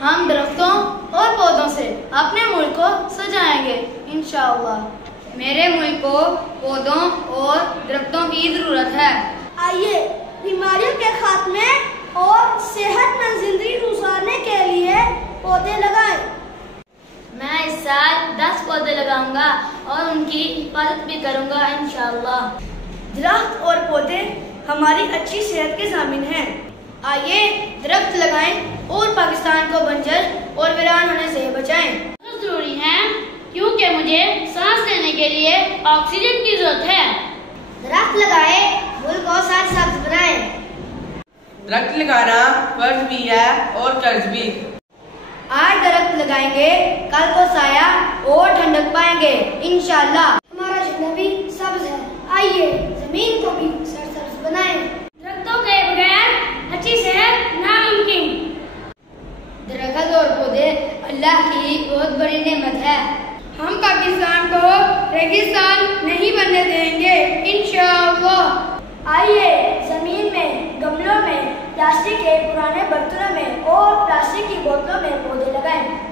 हम दरख्तों और पौधों से अपने मुल्क को सजाएंगे इंशाअल्लाह। मेरे मुल्क को पौधों और दरख्तों की जरूरत है। आइए बीमारियों के खात्मे और सेहतमंद जिंदगी गुजारने के लिए पौधे लगाएं। मैं इस साल 10 पौधे लगाऊंगा और उनकी हिफाजत भी करूंगा इंशाअल्लाह। दरख्त और पौधे हमारी अच्छी सेहत के ज़ामिन हैं। आइए दरख्त लगाएं और पाकिस्तान को बंजर और वीरान होने से बचाएं। तो जरूरी है क्योंकि मुझे सांस लेने के लिए ऑक्सीजन की जरूरत है। दरख्त लगाए, मुल्क को सब्ज बनाएं। दरख्त लगाना फर्ज भी है और कर्ज भी। आज दरख्त लगाएंगे, कल को साया और ठंडक पाएंगे इंशाअल्लाह। हमारा झंडा भी सब्ज है, आइए जमीन को भी सरसब्ज बनाएं। दरख्तों के बगैर अच्छी सेहत नामुमकिन। दरख्त और पौधे अल्लाह की बहुत बड़ी नेमत है। हम पाकिस्तान को रेगिस्तान नहीं बनने देंगे इंशाअल्लाह। आइए जमीन में, गमलों में, प्लास्टिक के पुराने बर्तनों में और प्लास्टिक की बोतलों में पौधे लगाएं।